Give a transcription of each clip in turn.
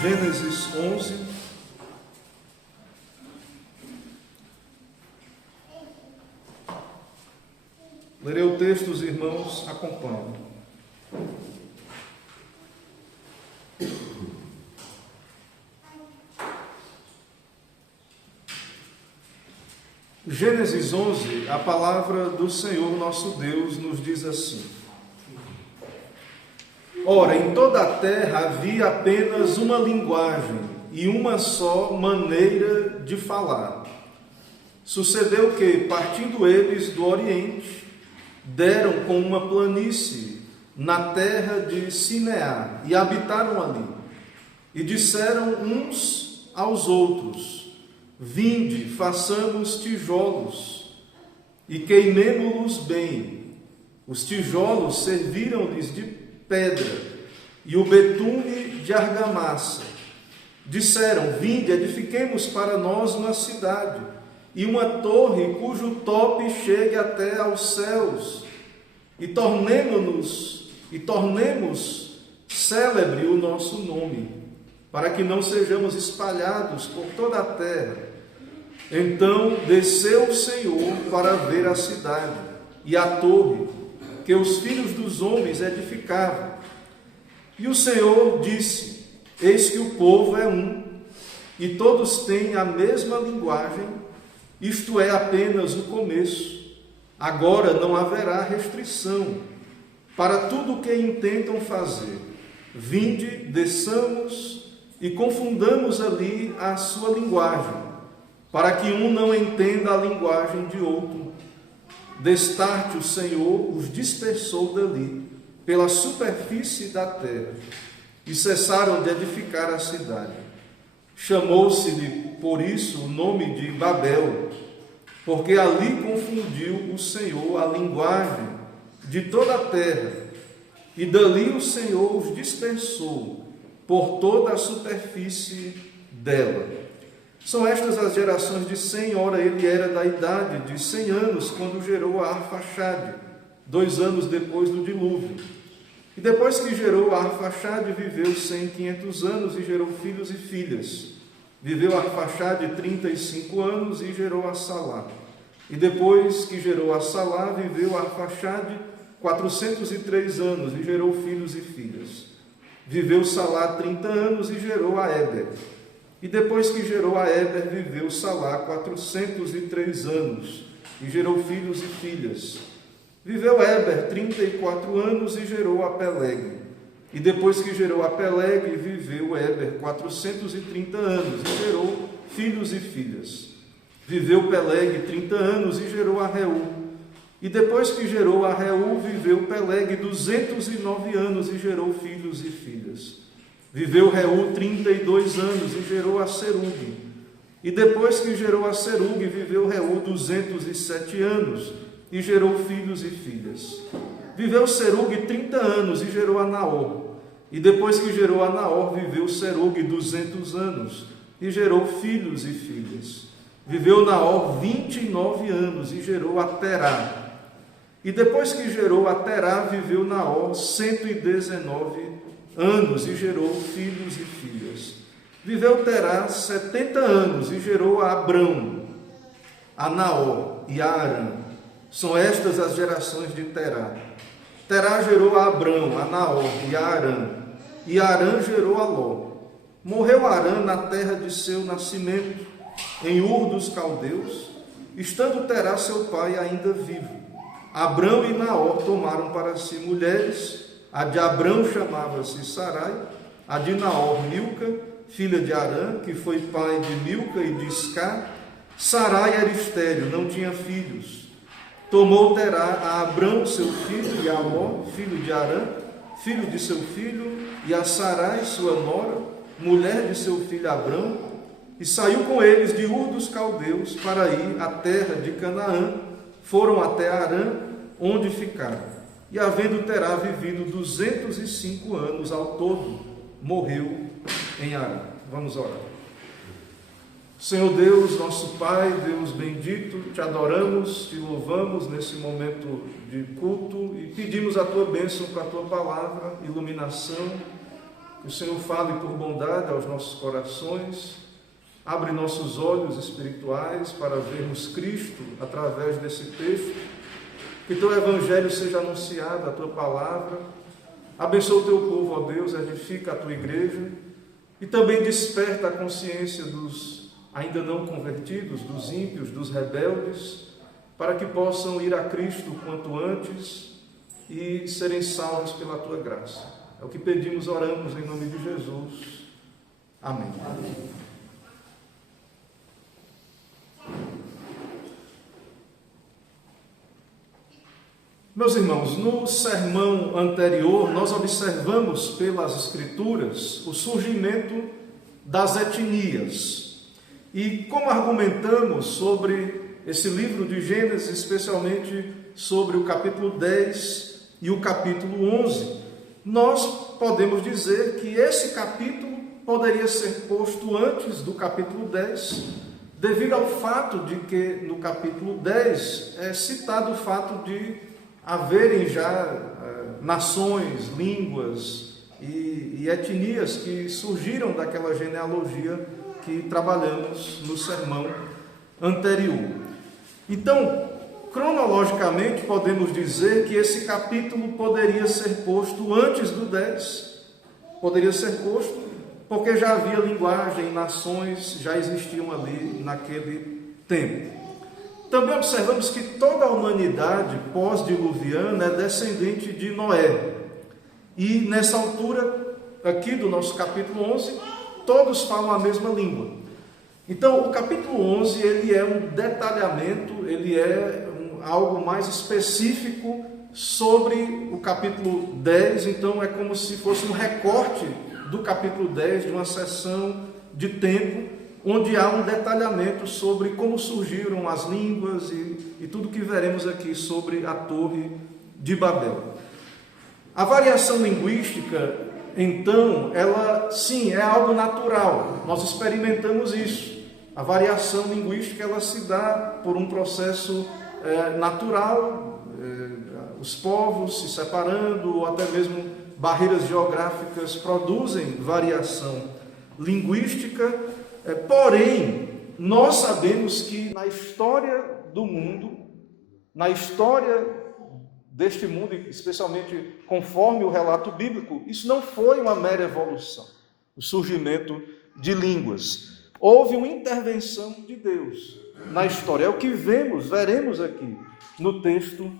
Gênesis 11. Lerei o texto, os irmãos acompanham. Gênesis 11, a palavra do Senhor nosso Deus nos diz assim: Ora, em toda a terra havia apenas uma linguagem e uma só maneira de falar. Sucedeu que, partindo eles do Oriente, deram com uma planície na terra de Sinear e habitaram ali. E disseram uns aos outros: Vinde, façamos tijolos e queimemo-los bem. Os tijolos serviram-lhes de pedra e o betume de argamassa. Disseram: Vinde, edifiquemos para nós uma cidade e uma torre cujo tope chegue até aos céus, e tornemos célebre o nosso nome, para que não sejamos espalhados por toda a terra. Então desceu o Senhor para ver a cidade e a torre que os filhos dos homens edificavam. E o Senhor disse: Eis que o povo é um, e todos têm a mesma linguagem. Isto é apenas o começo. Agora não haverá restrição para tudo o que intentam fazer. Vinde, desçamos e confundamos ali a sua linguagem, para que um não entenda a linguagem de outro. Destarte o Senhor os dispersou dali, pela superfície da terra, e cessaram de edificar a cidade. Chamou-se-lhe, por isso, o nome de Babel, porque ali confundiu o Senhor a linguagem de toda a terra, e dali o Senhor os dispersou por toda a superfície dela. São estas as gerações de Sem. Ora, ele era da idade de 100 anos quando gerou a Arfaxade, 2 anos depois do dilúvio. E depois que gerou a Arfaxade, viveu 500 anos e gerou filhos e filhas. Viveu a Arfaxade 35 anos e gerou a Salá. E depois que gerou a Salá, viveu a Arfaxade 403 anos e gerou filhos e filhas. Viveu Salá 30 anos e gerou a Éber. E depois que gerou a Éber, viveu Salá 403 anos e gerou filhos e filhas. Viveu Éber 34 anos e gerou a Peleg. E depois que gerou a Peleg, viveu Éber 430 anos e gerou filhos e filhas. Viveu Peleg 30 anos e gerou a Reu. E depois que gerou a Reu, viveu Peleg 209 anos e gerou filhos e filhas. Viveu Reu 32 anos e gerou a Serug. E depois que gerou a Serug, viveu Reu 207 anos e gerou filhos e filhas. Viveu Serug 30 anos e gerou a Naor. E depois que gerou a Naor, viveu Serug 200 anos e gerou filhos e filhas. Viveu Naor 29 anos e gerou a Terá. E depois que gerou a Terá, viveu Naor 119 anos e gerou filhos e filhas. Viveu Terá 70 anos e gerou a Abrão, a Naor e a Arã. São estas as gerações de Terá. Terá gerou a Abrão, a Naor e a Arã. E Arã gerou a Ló. Morreu Arã na terra de seu nascimento, em Ur dos Caldeus, estando Terá seu pai ainda vivo. Abrão e Naor tomaram para si mulheres. A de Abrão chamava-se Sarai, a de Naor Milca, filha de Arã, que foi pai de Milca e de Iscar. Sarai era estéril, não tinha filhos. Tomou Terá a Abrão, seu filho, e a Ló, filho de Arã, filho de seu filho, e a Sarai, sua nora, mulher de seu filho Abrão, e saiu com eles de Ur dos Caldeus para ir à terra de Canaã. Foram até Arã, onde ficaram. E havendo Terá vivido 205 anos ao todo, morreu em Arã. Vamos orar. Senhor Deus, nosso Pai, Deus bendito, te adoramos, te louvamos nesse momento de culto e pedimos a tua bênção para a tua palavra, iluminação, Que o Senhor fale por bondade aos nossos corações, abre nossos olhos espirituais para vermos Cristo através desse texto. Que teu evangelho seja anunciado, a tua palavra. Abençoa o teu povo, ó Deus, edifica a tua igreja e também desperta a consciência dos ainda não convertidos, dos ímpios, dos rebeldes, para que possam ir a Cristo quanto antes e serem salvos pela tua graça. É o que pedimos, oramos em nome de Jesus. Amém. Amém. Meus irmãos, no sermão anterior, nós observamos pelas Escrituras o surgimento das etnias. E como argumentamos sobre esse livro de Gênesis, especialmente sobre o capítulo 10 e o capítulo 11, nós podemos dizer que esse capítulo poderia ser posto antes do capítulo 10, devido ao fato de que no capítulo 10 é citado o fato de haverem já nações, línguas e etnias que surgiram daquela genealogia que trabalhamos no sermão anterior. Então, cronologicamente, podemos dizer que esse capítulo poderia ser posto antes do 10, poderia ser posto porque já havia linguagem, nações já existiam ali naquele tempo. Também observamos que toda a humanidade pós-diluviana é descendente de Noé. E nessa altura, aqui do nosso capítulo 11, todos falam a mesma língua. Então, o capítulo 11, ele é um detalhamento, ele é algo mais específico sobre o capítulo 10. Então, é como se fosse um recorte do capítulo 10, de uma seção de tempo, onde há um detalhamento sobre como surgiram as línguas e tudo que veremos aqui sobre a Torre de Babel. A variação linguística, então, ela sim é algo natural, nós experimentamos isso. A variação linguística, ela se dá por um processo natural, os povos se separando, ou até mesmo barreiras geográficas produzem variação linguística. Porém, nós sabemos que na história do mundo, na história deste mundo, especialmente conforme o relato bíblico, isso não foi uma mera evolução, o surgimento de línguas. Houve uma intervenção de Deus na história. É o que veremos aqui no texto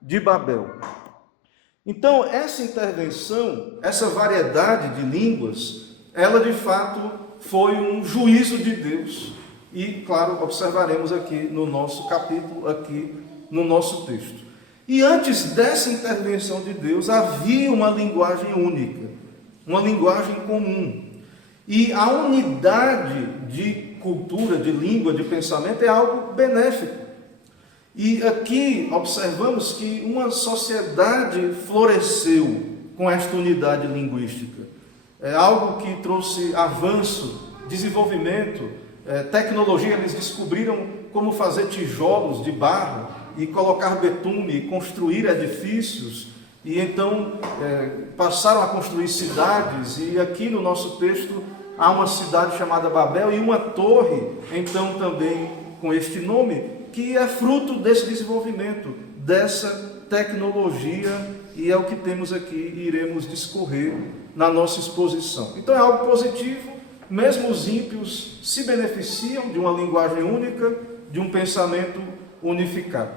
de Babel. Então, essa intervenção, essa variedade de línguas, ela de fato foi um juízo de Deus. E, claro, observaremos aqui no nosso capítulo, aqui no nosso texto. E antes dessa intervenção de Deus, havia uma linguagem única, uma linguagem comum. E a unidade de cultura, de língua, de pensamento é algo benéfico. E aqui observamos que uma sociedade floresceu com esta unidade linguística. É algo que trouxe avanço, desenvolvimento, tecnologia. Eles descobriram como fazer tijolos de barro e colocar betume e construir edifícios. E então passaram a construir cidades. E aqui no nosso texto há uma cidade chamada Babel e uma torre, então também com este nome, que é fruto desse desenvolvimento, dessa tecnologia, e é o que temos aqui e iremos discorrer na nossa exposição. Então é algo positivo, mesmo os ímpios se beneficiam de uma linguagem única, de um pensamento unificado.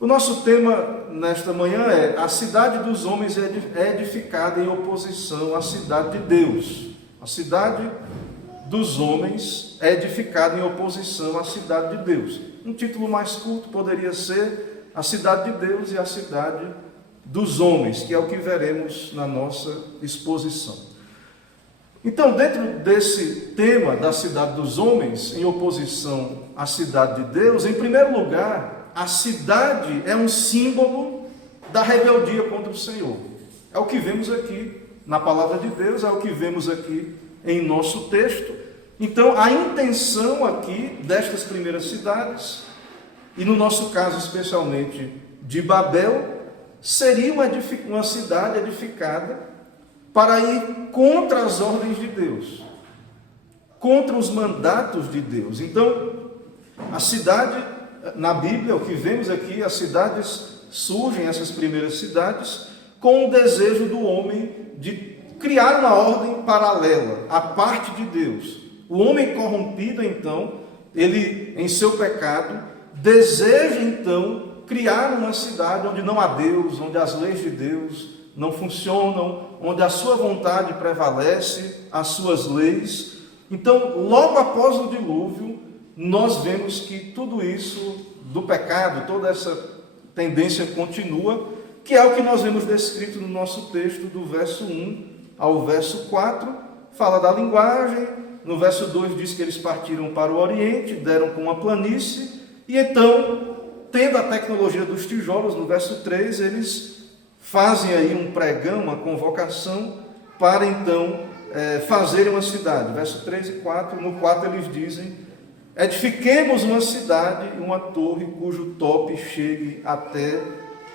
O nosso tema nesta manhã é: a cidade dos homens é edificada em oposição à cidade de Deus. A cidade dos homens é edificada em oposição à cidade de Deus. Um título mais curto poderia ser a cidade de Deus e a cidade dos homens, que é o que veremos na nossa exposição. Então, dentro desse tema da cidade dos homens, em oposição à cidade de Deus, em primeiro lugar, a cidade é um símbolo da rebeldia contra o Senhor. É o que vemos aqui na palavra de Deus, é o que vemos aqui em nosso texto. Então, a intenção aqui destas primeiras cidades, e no nosso caso especialmente de Babel, seria uma cidade edificada para ir contra as ordens de Deus, contra os mandatos de Deus. Então, a cidade, na Bíblia, o que vemos aqui, as cidades surgem, essas primeiras cidades, com o desejo do homem de criar uma ordem paralela à parte de Deus. O homem corrompido, então, ele, em seu pecado, deseja, então, criar uma cidade onde não há Deus, onde as leis de Deus não funcionam, onde a sua vontade prevalece, as suas leis. Então, logo após o dilúvio, nós vemos que tudo isso do pecado, toda essa tendência continua, que é o que nós vemos descrito no nosso texto, do verso 1 ao verso 4, fala da linguagem. No verso 2 diz que eles partiram para o Oriente, deram com uma planície, e então, tendo a tecnologia dos tijolos, no verso 3, eles fazem aí um pregão, uma convocação, para então fazerem uma cidade. Verso 3 e 4, no 4 eles dizem: edifiquemos uma cidade e uma torre cujo tope chegue até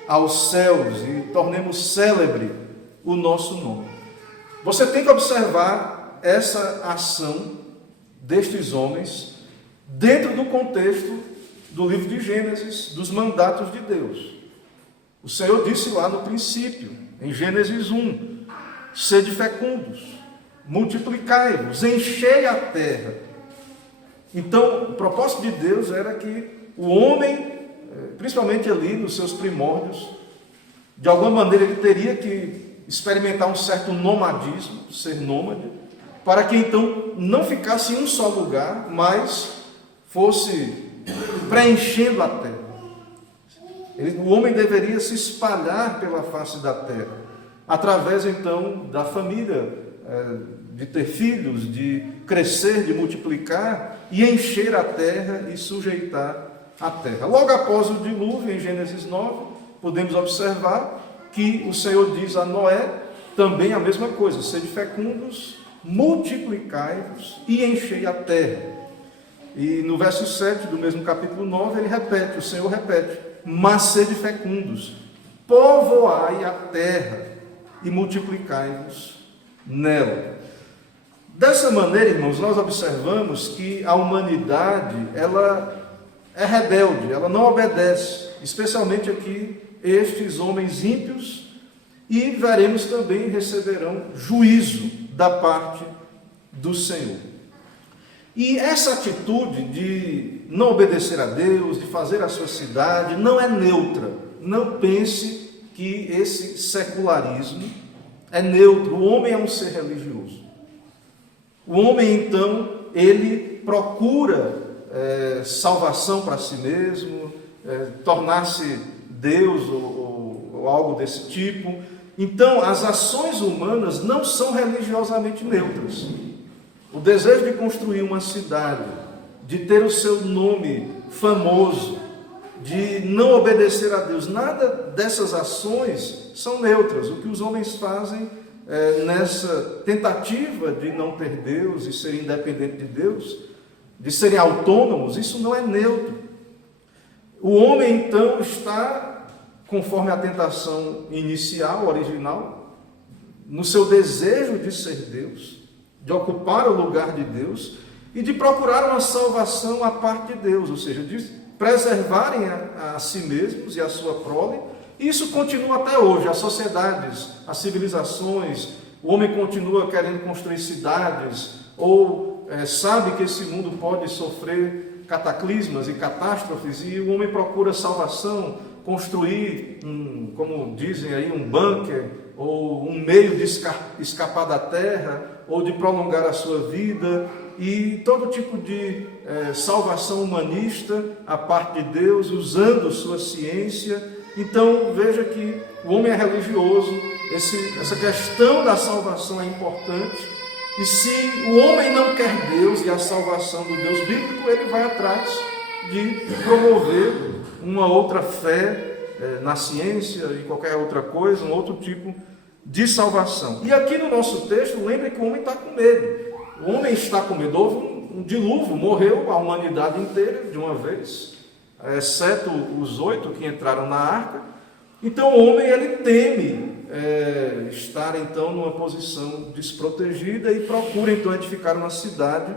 aos céus e tornemos célebre o nosso nome. Você tem que observar essa ação destes homens dentro do contexto do livro de Gênesis, dos mandatos de Deus. O Senhor disse lá no princípio, em Gênesis 1, sede fecundos, multiplicai-vos, enchei a terra. Então, o propósito de Deus era que o homem, principalmente ali nos seus primórdios, de alguma maneira ele teria que experimentar um certo nomadismo, ser nômade, para que então não ficasse em um só lugar, mas fosse preenchendo a terra. O homem deveria se espalhar pela face da terra, através então da família, de ter filhos, de crescer, de multiplicar e encher a terra e sujeitar a terra. Logo após o dilúvio, em Gênesis 9, podemos observar que o Senhor diz a Noé também a mesma coisa: sede fecundos, multiplicai-vos e enchei a terra. E no verso 7 do mesmo capítulo 9, ele repete, o Senhor repete: mas sede fecundos, povoai a terra e multiplicai-vos nela. Dessa maneira, irmãos, nós observamos que a humanidade, ela é rebelde, ela não obedece, especialmente aqui estes homens ímpios, e veremos também receberão juízo da parte do Senhor. E essa atitude de não obedecer a Deus, de fazer a sua cidade, não é neutra. Não pense que esse secularismo é neutro. O homem é um ser religioso. O homem, então, ele procura salvação para si mesmo, tornar-se Deus ou algo desse tipo. Então, as ações humanas não são religiosamente neutras. O desejo de construir uma cidade, de ter o seu nome famoso, de não obedecer a Deus, nada dessas ações são neutras. O que os homens fazem nessa tentativa de não ter Deus e ser independente de Deus, de serem autônomos, isso não é neutro. O homem, então, está, conforme a tentação inicial, original, no seu desejo de ser Deus, de ocupar o lugar de Deus e de procurar uma salvação à parte de Deus, ou seja, de preservarem a si mesmos e a sua prole. E isso continua até hoje. As sociedades, as civilizações, o homem continua querendo construir cidades, ou sabe que esse mundo pode sofrer cataclismas e catástrofes, e o homem procura salvação, construir, como dizem aí, um bunker, ou um meio de escapar da terra, ou de prolongar a sua vida, e todo tipo de salvação humanista à parte de Deus, usando sua ciência. Então, veja que o homem é religioso, essa questão da salvação é importante, e se o homem não quer Deus e a salvação do Deus bíblico, ele vai atrás de promover uma outra fé na ciência e qualquer outra coisa, um outro tipo de salvação. E aqui no nosso texto, lembre que o homem está com medo. O homem está com medo. Houve um dilúvio, morreu a humanidade inteira de uma vez, exceto os 8 que entraram na arca. Então o homem, ele teme estar então numa posição desprotegida e procura então edificar uma cidade.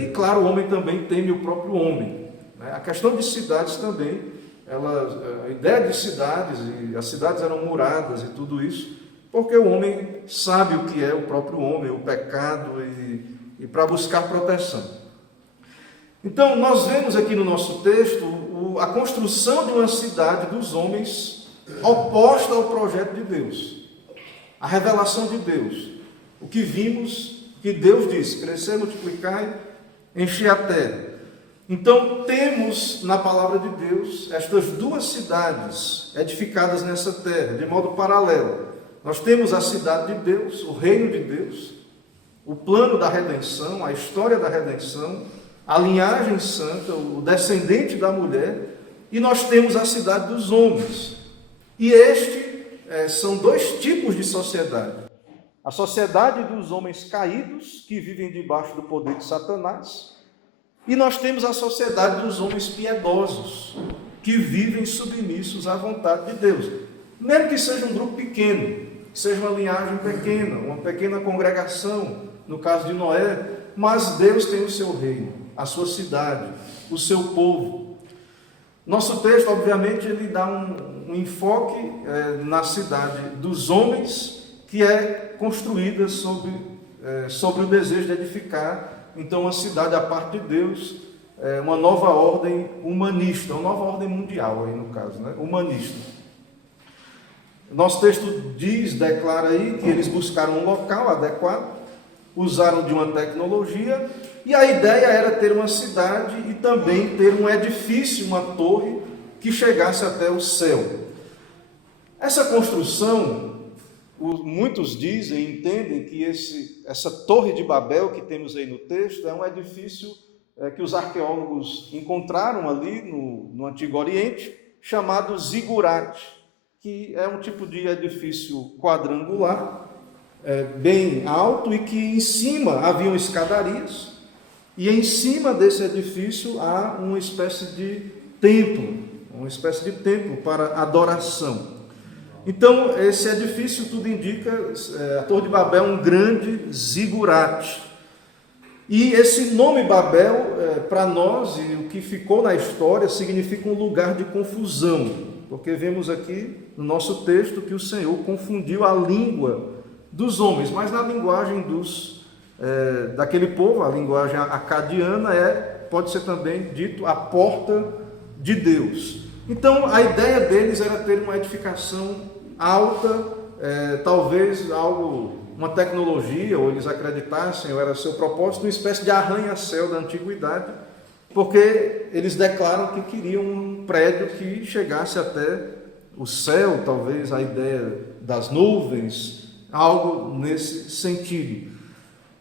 E claro, o homem também teme o próprio homem, né? A questão de cidades também, a ideia de cidades, e as cidades eram muradas e tudo isso, porque o homem sabe o que é o próprio homem, o pecado, e para buscar proteção. Então, nós vemos aqui no nosso texto a construção de uma cidade dos homens oposta ao projeto de Deus, a revelação de Deus, o que vimos que Deus disse: crescer, multiplicar, encher a terra. Então, temos na palavra de Deus estas duas cidades edificadas nessa terra, de modo paralelo. Nós temos a cidade de Deus, o reino de Deus, o plano da redenção, a história da redenção, a linhagem santa, o descendente da mulher, e nós temos a cidade dos homens. E são dois tipos de sociedade. A sociedade dos homens caídos, que vivem debaixo do poder de Satanás, e nós temos a sociedade dos homens piedosos, que vivem submissos à vontade de Deus. Mesmo que seja um grupo pequeno, que seja uma linhagem pequena, uma pequena congregação, no caso de Noé, mas Deus tem o seu reino, a sua cidade, o seu povo. Nosso texto, obviamente, ele dá um enfoque na cidade dos homens, que é construída sobre o desejo de edificar, então, uma cidade à parte de Deus, uma nova ordem humanista, uma nova ordem mundial, aí no caso, né? Humanista. Nosso texto declara aí que eles buscaram um local adequado, usaram de uma tecnologia, e a ideia era ter uma cidade e também ter um edifício, uma torre, que chegasse até o céu. Essa construção, muitos dizem e entendem que essa torre de Babel que temos aí no texto é um edifício que os arqueólogos encontraram ali no Antigo Oriente, chamado zigurate, que é um tipo de edifício quadrangular, bem alto, e que em cima haviam escadarias, e em cima desse edifício há uma espécie de templo para adoração. Então, esse edifício, tudo indica, a Torre de Babel é um grande zigurate. E esse nome Babel, para nós, e o que ficou na história, significa um lugar de confusão, porque vemos aqui no nosso texto que o Senhor confundiu a língua dos homens, mas na linguagem daquele povo, a linguagem acadiana, pode ser também dito a porta de Deus. Então, a ideia deles era ter uma edificação alta, talvez uma tecnologia, ou eles acreditassem, ou era seu propósito, uma espécie de arranha-céu da antiguidade, porque eles declaram que queriam um prédio que chegasse até o céu, talvez a ideia das nuvens, algo nesse sentido.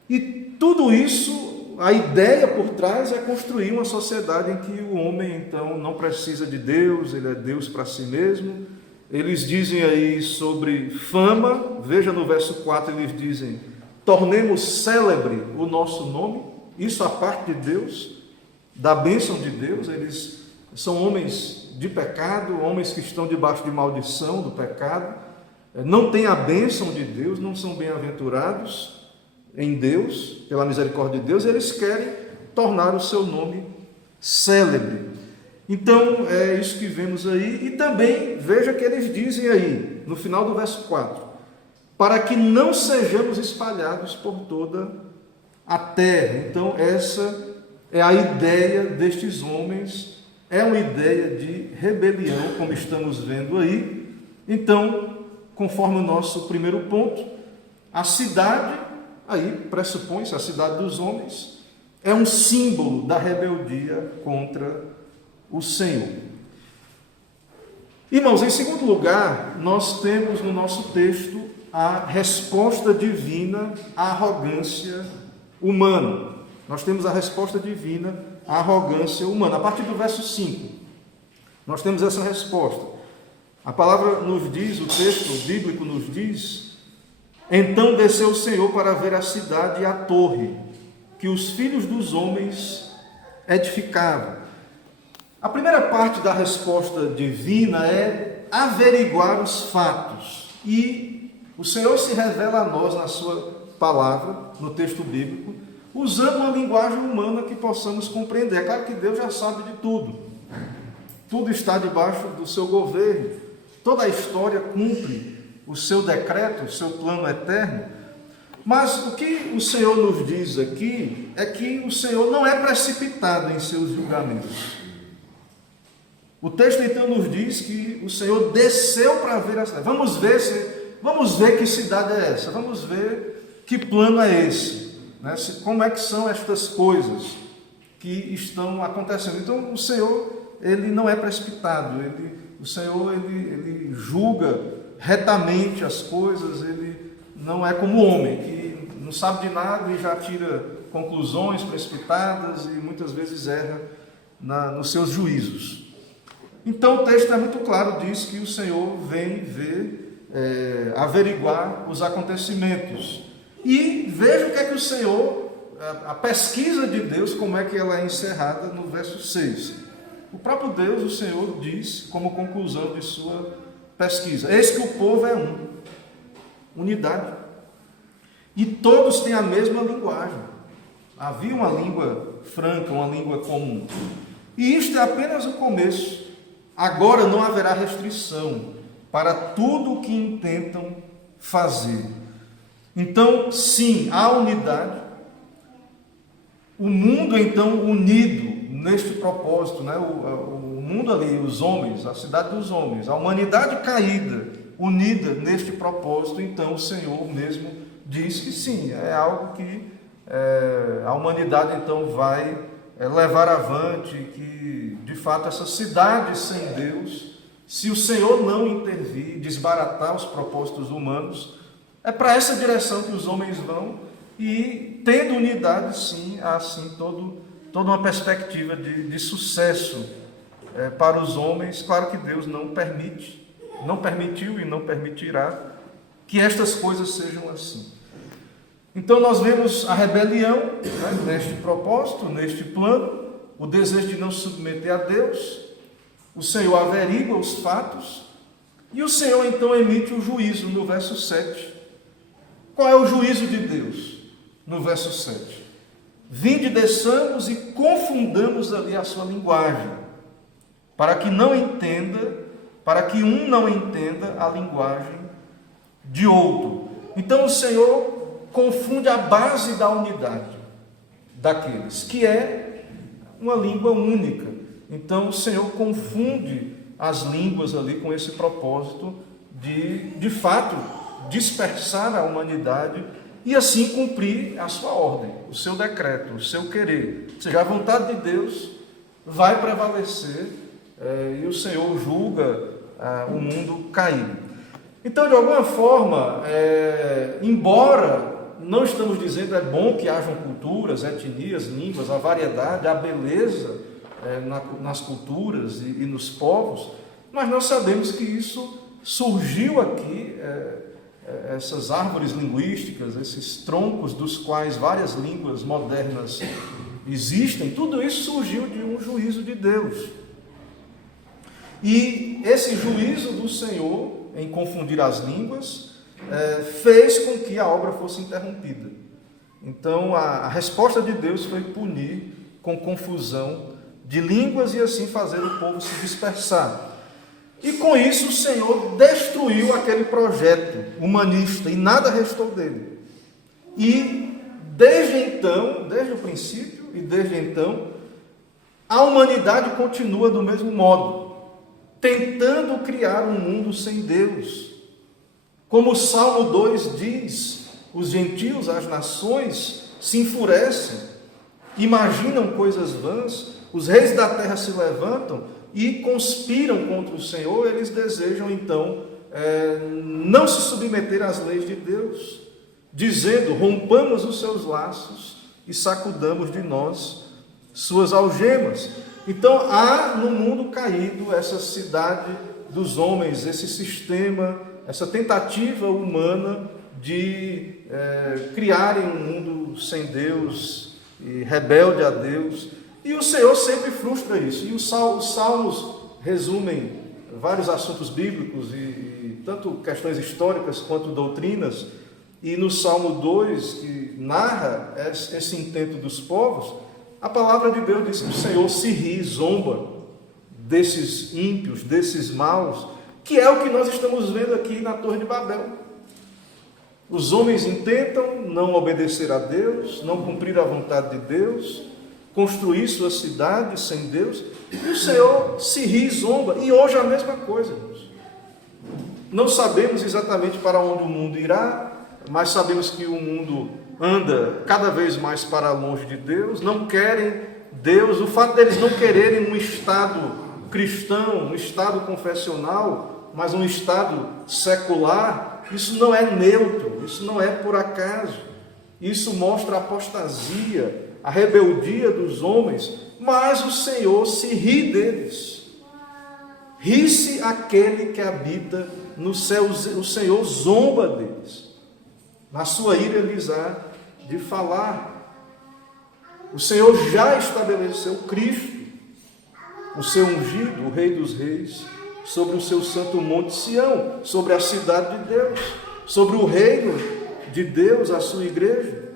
E tudo isso, a ideia por trás é construir uma sociedade em que o homem, então, não precisa de Deus, ele é Deus para si mesmo. Eles dizem aí sobre fama, veja no verso 4, eles dizem: tornemos célebre o nosso nome, isso a parte de Deus, da bênção de Deus. Eles são homens de pecado, homens que estão debaixo de maldição do pecado, não têm a bênção de Deus, não são bem-aventurados em Deus, pela misericórdia de Deus, eles querem tornar o seu nome célebre. Então, é isso que vemos aí, e também, veja que eles dizem aí, no final do verso 4, para que não sejamos espalhados por toda a terra. Então, essa é a ideia destes homens, é uma ideia de rebelião, como estamos vendo aí. Então, conforme o nosso primeiro ponto, a cidade, aí pressupõe-se a cidade dos homens, é um símbolo da rebeldia contra o Senhor. Irmãos, em segundo lugar, nós temos no nosso texto a resposta divina à arrogância humana. Nós temos a resposta divina à arrogância humana. A partir do verso 5, nós temos essa resposta. A palavra nos diz, o texto bíblico nos diz: então desceu o Senhor para ver a cidade e a torre que os filhos dos homens edificavam. A primeira parte da resposta divina é averiguar os fatos. E o Senhor se revela a nós na sua palavra, no texto bíblico, usando uma linguagem humana que possamos compreender. É claro que Deus já sabe de tudo. Tudo está debaixo do seu governo. Toda a história cumpre o seu decreto, o seu plano eterno. Mas o que o Senhor nos diz aqui é que o Senhor não é precipitado em seus julgamentos. O texto então nos diz que o Senhor desceu para ver a cidade. Vamos ver que cidade é essa, vamos ver que plano é esse, né? Como é que são estas coisas que estão acontecendo. Então o Senhor, ele não é precipitado, o Senhor ele julga retamente as coisas, ele não é como o homem, que não sabe de nada e já tira conclusões precipitadas e muitas vezes erra nos seus juízos. Então o texto é muito claro, diz que o Senhor vem ver, averiguar os acontecimentos. E veja o que é que o Senhor, a pesquisa de Deus, como é que ela é encerrada no verso 6. O próprio Deus, o Senhor, diz como conclusão de sua pesquisa: eis que o povo é um, unidade, e todos têm a mesma linguagem. Havia uma língua franca, uma língua comum. E isto é apenas o começo. Agora não haverá restrição para tudo o que intentam fazer. Então, sim, há unidade. O mundo, então, unido neste propósito, né? O mundo ali, os homens, a cidade dos homens, a humanidade caída, unida neste propósito, então o Senhor mesmo diz que sim, é algo que a humanidade então vai levar avante, que de fato essa cidade sem Deus, se o Senhor não intervir, desbaratar os propósitos humanos, é para essa direção que os homens vão, e tendo unidade, sim, há assim toda uma perspectiva de sucesso para os homens. Claro que Deus não permitiu e não permitirá que estas coisas sejam assim. Então nós vemos a rebelião, né, neste propósito, neste plano, o desejo de não se submeter a Deus. O Senhor averigua os fatos e o Senhor então emite o juízo no verso 7. Qual é o juízo de Deus? No verso 7. Vinde, desçamos e confundamos ali a sua linguagem, para que um não entenda a linguagem de outro. Então o Senhor confunde a base da unidade daqueles, que é uma língua única. Então o Senhor confunde as línguas ali com esse propósito de fato, dispersar a humanidade e assim cumprir a sua ordem, o seu decreto, o seu querer. Ou seja, a vontade de Deus vai prevalecer e o Senhor julga o mundo caído. Então, de alguma forma, embora não estamos dizendo é bom que hajam culturas, etnias, línguas, a variedade, a beleza nas culturas e nos povos, mas nós sabemos que isso surgiu aqui, essas árvores linguísticas, esses troncos dos quais várias línguas modernas existem, tudo isso surgiu de um juízo de Deus. E esse juízo do Senhor em confundir as línguas fez com que a obra fosse interrompida. Então a resposta de Deus foi punir com confusão de línguas e assim fazer o povo se dispersar. E com isso o Senhor destruiu aquele projeto humanista e nada restou dele. E desde então, desde o princípio e desde então, a humanidade continua do mesmo modo, tentando criar um mundo sem Deus. Como o Salmo 2 diz, os gentios, as nações, se enfurecem, imaginam coisas vãs, os reis da terra se levantam e conspiram contra o Senhor. Eles desejam então não se submeter às leis de Deus, dizendo: rompamos os seus laços e sacudamos de nós suas algemas. Então há no mundo caído essa cidade dos homens, esse sistema, essa tentativa humana de criarem um mundo sem Deus e rebelde a Deus. E o Senhor sempre frustra isso. E os salmos resumem vários assuntos bíblicos e tanto questões históricas quanto doutrinas, e no Salmo 2, que narra esse intento dos povos, a palavra de Deus diz que o Senhor se ri, zomba desses ímpios, desses maus, que é o que nós estamos vendo aqui na Torre de Babel. Os homens intentam não obedecer a Deus, não cumprir a vontade de Deus, construir sua cidade sem Deus, e o Senhor se ri, zomba, e hoje é a mesma coisa, irmãos. Não sabemos exatamente para onde o mundo irá, mas sabemos que o mundo anda cada vez mais para longe de Deus, não querem Deus. O fato deles não quererem um Estado cristão, um Estado confessional, mas um Estado secular, isso não é neutro, isso não é por acaso. Isso mostra a apostasia, a rebeldia dos homens, mas o Senhor se ri deles. Ri-se aquele que habita no céu, o Senhor zomba deles. Na sua ira lhes há de falar. O Senhor já estabeleceu Cristo, o seu ungido, o Rei dos Reis, sobre o seu santo monte Sião, sobre a cidade de Deus, sobre o reino de Deus, a sua igreja.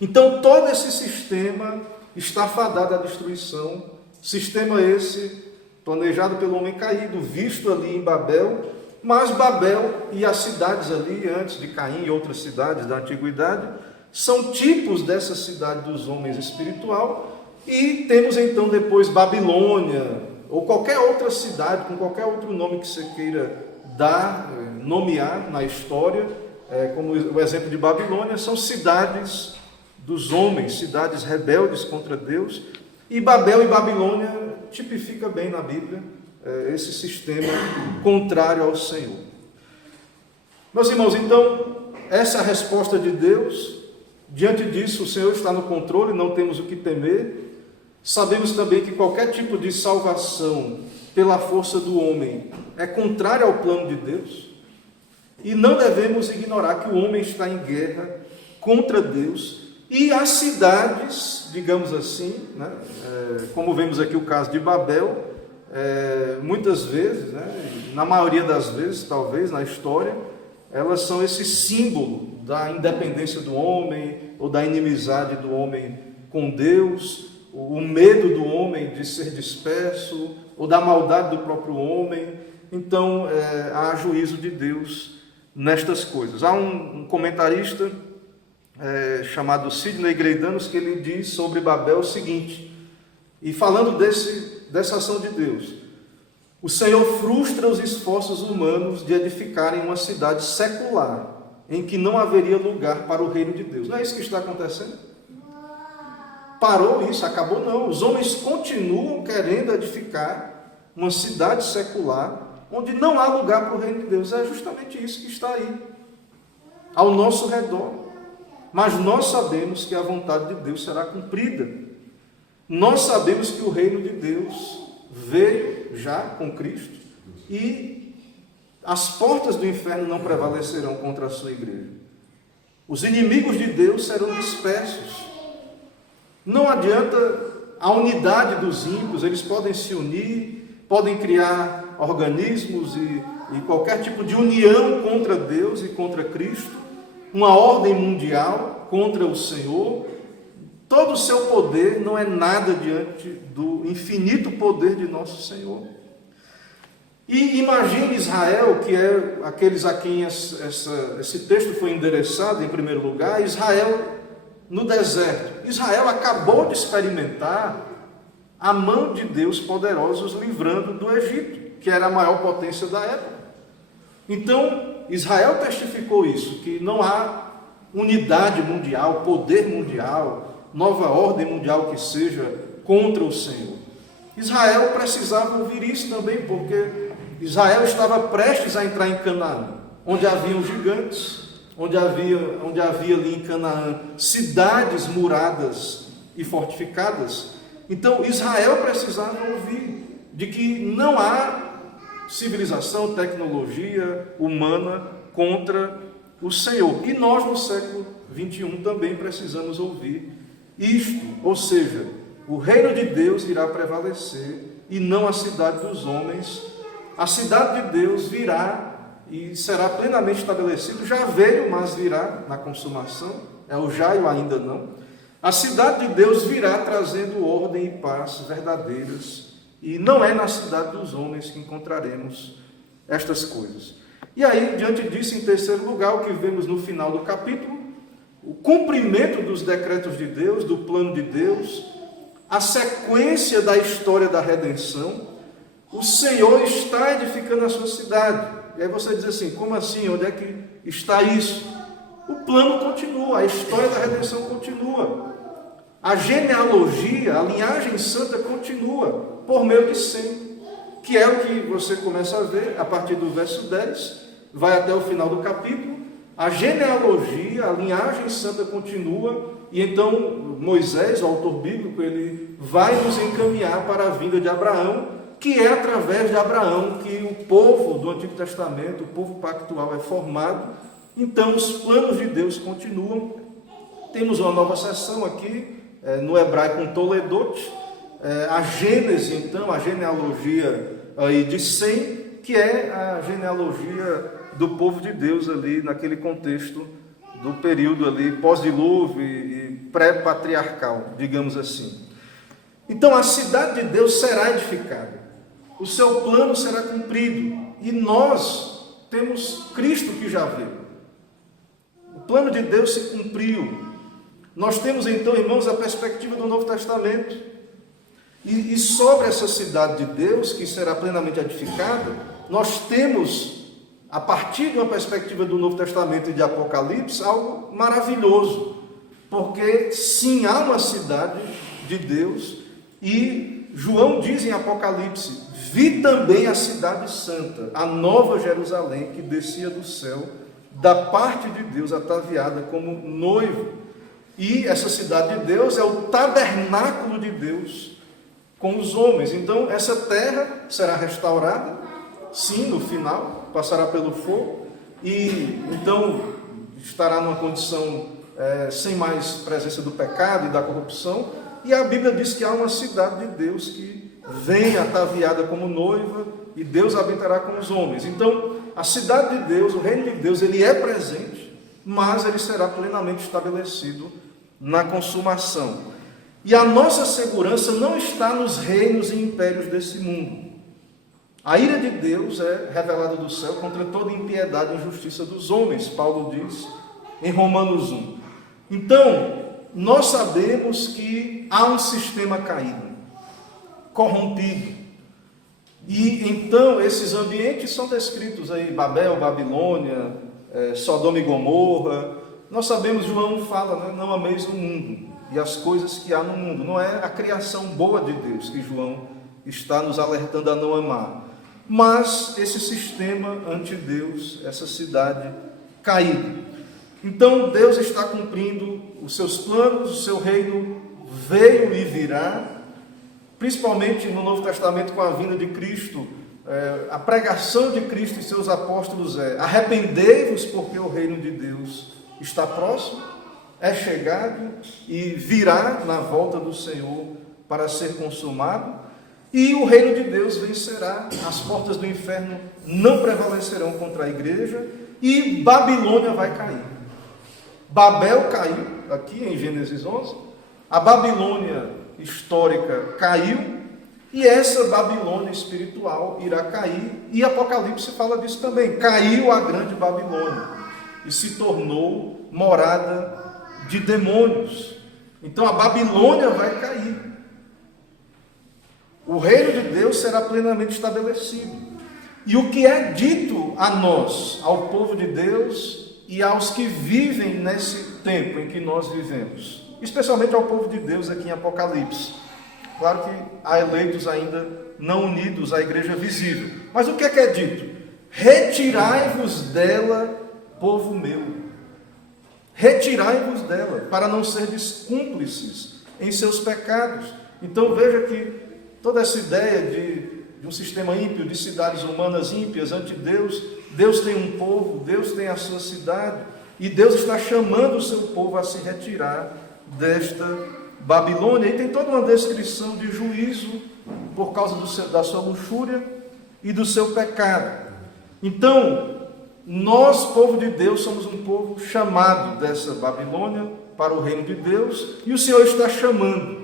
Então todo esse sistema está fadado à destruição, sistema esse planejado pelo homem caído, visto ali em Babel. Mas Babel e as cidades ali, antes de Caim e outras cidades da antiguidade, são tipos dessa cidade dos homens espiritual. E temos então depois Babilônia, ou qualquer outra cidade, com qualquer outro nome que você queira dar, nomear na história, como o exemplo de Babilônia, são cidades dos homens, cidades rebeldes contra Deus. E Babel e Babilônia tipifica bem na Bíblia esse sistema contrário ao Senhor. Meus irmãos, então, essa é a resposta de Deus. Diante disso, o Senhor está no controle, não temos o que temer. Sabemos também que qualquer tipo de salvação pela força do homem é contrário ao plano de Deus. E não devemos ignorar que o homem está em guerra contra Deus. E as cidades, digamos assim, né, como vemos aqui o caso de Babel, muitas vezes, na maioria das vezes, talvez, na história, elas são esse símbolo da independência do homem, ou da inimizade do homem com Deus, o medo do homem de ser disperso, ou da maldade do próprio homem. Então, há juízo de Deus nestas coisas. Há um comentarista chamado Sidney Greidanos, que ele diz sobre Babel o seguinte, e falando dessa ação de Deus: o Senhor frustra os esforços humanos de edificarem uma cidade secular, em que não haveria lugar para o reino de Deus. Não é isso que está acontecendo? Parou isso? Acabou? Não. Os homens continuam querendo edificar uma cidade secular, onde não há lugar para o reino de Deus. É justamente isso que está aí, ao nosso redor. Mas nós sabemos que a vontade de Deus será cumprida. Nós sabemos que o reino de Deus veio já com Cristo e as portas do inferno não prevalecerão contra a sua igreja. Os inimigos de Deus serão dispersos. Não adianta a unidade dos ímpios, eles podem se unir, podem criar organismos e qualquer tipo de união contra Deus e contra Cristo, uma ordem mundial contra o Senhor. Todo o seu poder não é nada diante do infinito poder de nosso Senhor. E imagine Israel, que é aqueles a quem esse texto foi endereçado em primeiro lugar, Israel no deserto. Israel acabou de experimentar a mão de Deus poderosa os livrando do Egito, que era a maior potência da época. Então, Israel testificou isso, que não há unidade mundial, poder mundial, nova ordem mundial que seja contra o Senhor. Israel precisava ouvir isso também, porque Israel estava prestes a entrar em Canaã, onde haviam gigantes, onde havia ali em Canaã cidades muradas e fortificadas. Então Israel precisava ouvir de que não há civilização, tecnologia humana contra o Senhor. E nós no século 21 também precisamos ouvir isto, ou seja, o reino de Deus irá prevalecer e não a cidade dos homens. A cidade de Deus virá e será plenamente estabelecido. Já veio, mas virá na consumação. É o já e o ainda não. A cidade de Deus virá trazendo ordem e paz verdadeiras. E não é na cidade dos homens que encontraremos estas coisas. E aí, diante disso, em terceiro lugar, o que vemos no final do capítulo, o cumprimento dos decretos de Deus, do plano de Deus, a sequência da história da redenção. O Senhor está edificando a sua cidade. E aí você diz assim, como assim? Onde é que está isso? O plano continua, a história da redenção continua. A genealogia, a linhagem santa continua, por meio de Sem, que é o que você começa a ver a partir do verso 10, vai até o final do capítulo. A genealogia, a linhagem santa continua, e então Moisés, o autor bíblico, ele vai nos encaminhar para a vinda de Abraão, que é através de Abraão que o povo do Antigo Testamento, o povo pactual é formado. Então os planos de Deus continuam. Temos uma nova seção aqui, no hebraico um Toledot, a Gênese, então, a genealogia aí de Sem, que é a genealogia do povo de Deus ali, naquele contexto do período ali pós-dilúvio e pré-patriarcal, digamos assim. Então a cidade de Deus será edificada, o seu plano será cumprido, e nós temos Cristo que já veio. O plano de Deus se cumpriu. Nós temos então, irmãos, a perspectiva do Novo Testamento. E sobre essa cidade de Deus, que será plenamente edificada, nós temos, a partir de uma perspectiva do Novo Testamento e de Apocalipse, algo maravilhoso. Porque sim, há uma cidade de Deus, e João diz em Apocalipse, vi também a cidade santa, a nova Jerusalém, que descia do céu, da parte de Deus, ataviada como noivo. E essa cidade de Deus é o tabernáculo de Deus com os homens. Então, essa terra será restaurada, sim, no final, passará pelo fogo, e então estará numa condição sem mais presença do pecado e da corrupção. E a Bíblia diz que há uma cidade de Deus que vem ataviada como noiva, e Deus habitará com os homens. Então, a cidade de Deus, o reino de Deus, ele é presente, mas ele será plenamente estabelecido na consumação. E a nossa segurança não está nos reinos e impérios desse mundo. A ira de Deus é revelada do céu contra toda impiedade e injustiça dos homens, Paulo diz em Romanos 1. Então, nós sabemos que há um sistema caído, corrompido. E então esses ambientes são descritos aí, Babel, Babilônia, Sodoma e Gomorra. Nós sabemos, João fala, né? Não ameis o mundo e as coisas que há no mundo. Não é a criação boa de Deus que João está nos alertando a não amar, mas esse sistema ante-Deus, essa cidade caída. Então Deus está cumprindo os seus planos, o seu reino veio e virá, principalmente no Novo Testamento com a vinda de Cristo. A pregação de Cristo e seus apóstolos é: arrependei-vos, porque o reino de Deus está próximo, é chegado e virá na volta do Senhor para ser consumado, e o reino de Deus vencerá, as portas do inferno não prevalecerão contra a igreja, e Babilônia vai cair. Babel caiu, aqui em Gênesis 11, a Babilônia histórica caiu, e essa Babilônia espiritual irá cair, e Apocalipse fala disso também. Caiu a grande Babilônia e se tornou morada de demônios. Então a Babilônia vai cair. O reino de Deus será plenamente estabelecido. E o que é dito a nós, ao povo de Deus e aos que vivem nesse tempo em que nós vivemos, especialmente ao povo de Deus aqui em Apocalipse. Claro que há eleitos ainda não unidos à igreja visível. Mas o que é dito? Retirai-vos dela, povo meu. Retirai-vos dela, para não serdes cúmplices em seus pecados. Então veja que toda essa ideia de um sistema ímpio, de cidades humanas ímpias ante Deus, Deus tem um povo, Deus tem a sua cidade, e Deus está chamando o seu povo a se retirar desta Babilônia. E tem toda uma descrição de juízo por causa da sua luxúria e do seu pecado. Então, nós, povo de Deus, somos um povo chamado dessa Babilônia para o reino de Deus, e o Senhor está chamando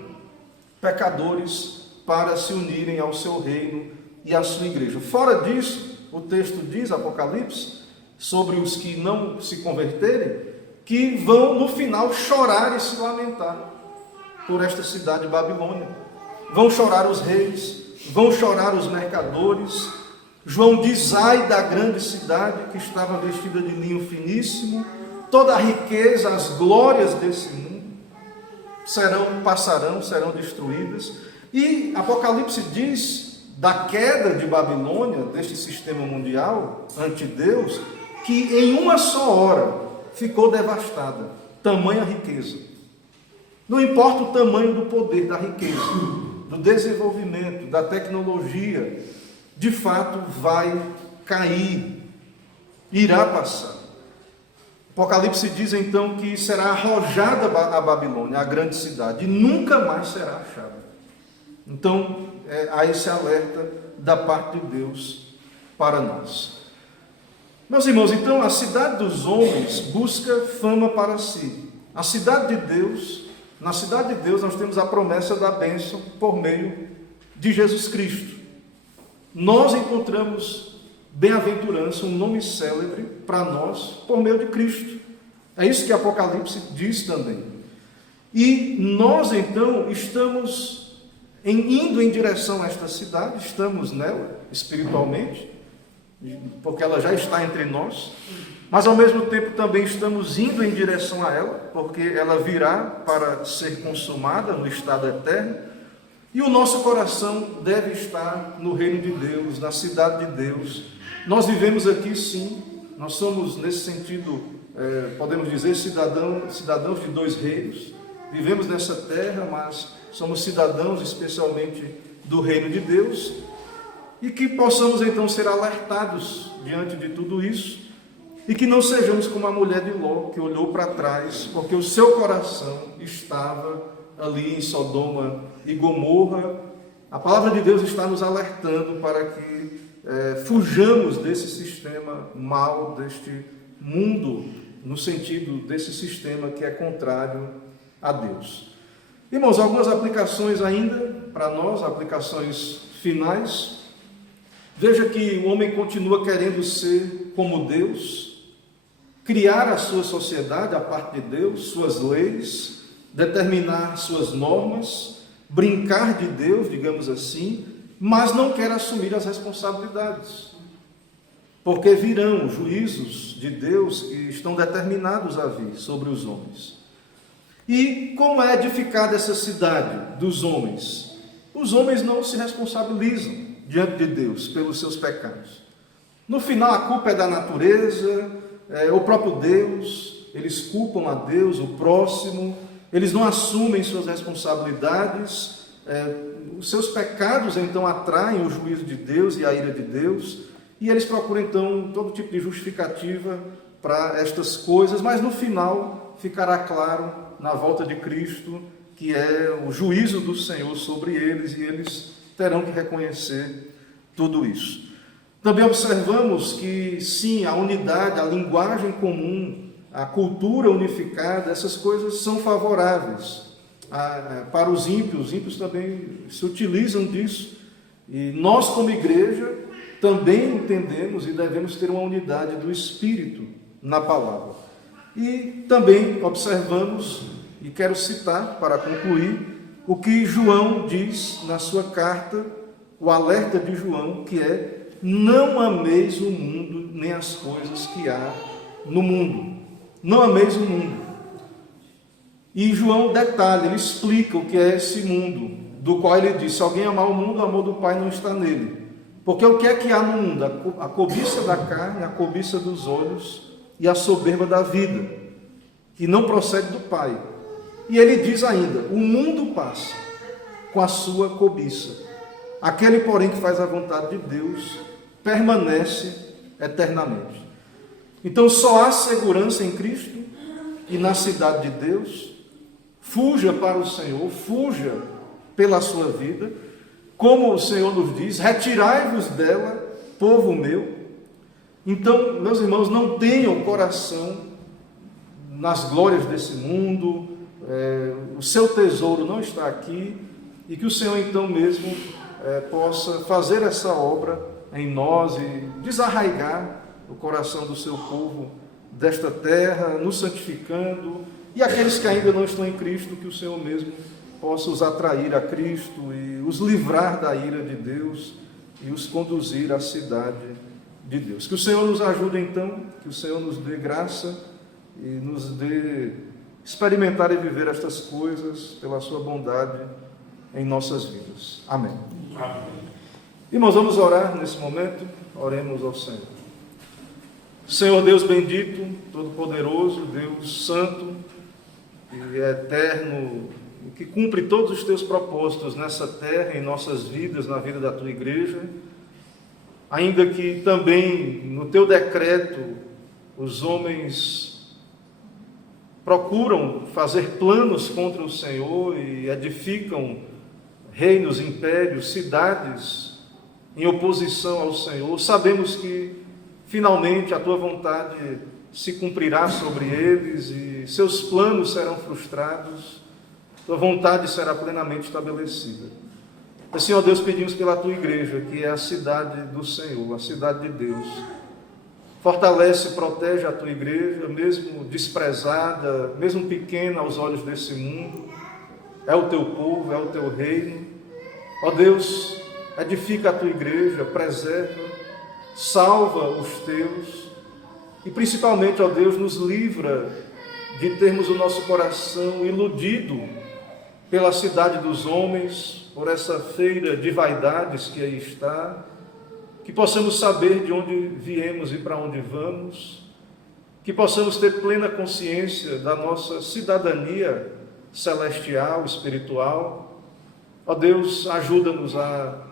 pecadores para se unirem ao seu reino e à sua igreja. Fora disso, o texto diz, Apocalipse, sobre os que não se converterem, que vão no final chorar e se lamentar por esta cidade de Babilônia. Vão chorar os reis, vão chorar os mercadores. João diz: ai da grande cidade que estava vestida de linho finíssimo, toda a riqueza, as glórias desse mundo passarão, serão destruídas. E Apocalipse diz da queda de Babilônia, deste sistema mundial ante Deus, que em uma só hora ficou devastada, tamanha riqueza. Não importa o tamanho do poder, da riqueza, do desenvolvimento, da tecnologia, de fato vai cair, irá passar. Apocalipse diz então que será arrojada a Babilônia, a grande cidade, e nunca mais será achada. Então, há esse alerta da parte de Deus para nós. Meus irmãos, então a cidade dos homens busca fama para si. A cidade de Deus, na cidade de Deus nós temos a promessa da bênção por meio de Jesus Cristo. Nós encontramos bem-aventurança, um nome célebre para nós por meio de Cristo. É isso que Apocalipse diz também. E nós então estamos indo em direção a esta cidade, estamos nela espiritualmente, porque ela já está entre nós, mas ao mesmo tempo também estamos indo em direção a ela, porque ela virá para ser consumada no estado eterno, e o nosso coração deve estar no reino de Deus, na cidade de Deus. Nós vivemos aqui sim, nós somos nesse sentido, podemos dizer, cidadãos de dois reinos, vivemos nessa terra, mas somos cidadãos especialmente do reino de Deus, e que possamos então ser alertados diante de tudo isso, e que não sejamos como a mulher de Ló, que olhou para trás, porque o seu coração estava ali em Sodoma e Gomorra. A palavra de Deus está nos alertando para que fujamos desse sistema mau, deste mundo, no sentido desse sistema que é contrário a Deus. Irmãos, algumas aplicações ainda para nós, aplicações finais. Veja que o homem continua querendo ser como Deus, criar a sua sociedade a parte de Deus, suas leis, determinar suas normas, brincar de Deus, digamos assim, mas não quer assumir as responsabilidades, porque virão juízos de Deus que estão determinados a vir sobre os homens. E como é edificada essa cidade dos homens? Os homens não se responsabilizam diante de Deus pelos seus pecados. No final a culpa é da natureza, o próprio Deus, eles culpam a Deus, o próximo, eles não assumem suas responsabilidades, os seus pecados então atraem o juízo de Deus e a ira de Deus, e eles procuram então todo tipo de justificativa para estas coisas, mas no final ficará claro na volta de Cristo que é o juízo do Senhor sobre eles, e eles terão que reconhecer tudo isso. Também observamos que, sim, a unidade, a linguagem comum, a cultura unificada, essas coisas são favoráveis para os ímpios. Os ímpios também se utilizam disso. E nós, como igreja, também entendemos e devemos ter uma unidade do Espírito na palavra. E também observamos, e quero citar para concluir, o que João diz na sua carta, o alerta de João, que é: não ameis o mundo, nem as coisas que há no mundo. Não ameis o mundo. E João detalha, ele explica o que é esse mundo, do qual ele diz: se alguém amar o mundo, o amor do Pai não está nele. Porque o que é que há no mundo? A cobiça da carne, a cobiça dos olhos e a soberba da vida, que não procede do Pai. E ele diz ainda: o mundo passa com a sua cobiça. Aquele, porém, que faz a vontade de Deus permanece eternamente. Então só há segurança em Cristo e na cidade de Deus. Fuja para o Senhor, fuja pela sua vida, como o Senhor nos diz: retirai-vos dela, povo meu. Então, meus irmãos, não tenham coração nas glórias desse mundo, o seu tesouro não está aqui, e que o Senhor então mesmo possa fazer essa obra em nós e desarraigar o coração do seu povo desta terra, nos santificando, e aqueles que ainda não estão em Cristo, que o Senhor mesmo possa os atrair a Cristo e os livrar da ira de Deus e os conduzir à cidade de Deus. Que o Senhor nos ajude então, que o Senhor nos dê graça e nos dê experimentar e viver estas coisas pela sua bondade em nossas vidas. Amém. Amém. Irmãos, vamos orar nesse momento. Oremos ao Senhor. Senhor Deus bendito, todo-poderoso, Deus santo e eterno, que cumpre todos os teus propósitos nessa terra, em nossas vidas, na vida da tua igreja, ainda que também no teu decreto os homens procuram fazer planos contra o Senhor e edificam reinos, impérios, cidades em oposição ao Senhor, sabemos que finalmente a tua vontade se cumprirá sobre eles e seus planos serão frustrados, tua vontade será plenamente estabelecida. Assim, ó Deus, pedimos pela tua igreja, que é a cidade do Senhor, a cidade de Deus. Fortalece e protege a tua igreja, mesmo desprezada, mesmo pequena aos olhos desse mundo. É o teu povo, é o teu reino. Ó Deus, edifica a tua igreja, preserva, salva os teus e principalmente, ó Deus, nos livra de termos o nosso coração iludido pela cidade dos homens, por essa feira de vaidades que aí está, que possamos saber de onde viemos e para onde vamos, que possamos ter plena consciência da nossa cidadania celestial, espiritual. Ó Deus, ajuda-nos a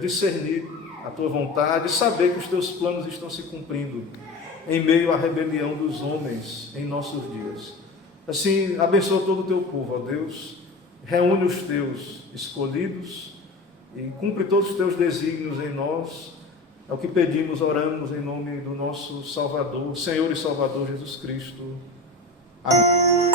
discernir a tua vontade, saber que os teus planos estão se cumprindo em meio à rebelião dos homens em nossos dias. Assim, abençoa todo o teu povo, ó Deus, reúne os teus escolhidos e cumpre todos os teus desígnios em nós. É o que pedimos, oramos em nome do nosso Salvador, Senhor e Salvador Jesus Cristo. Amém.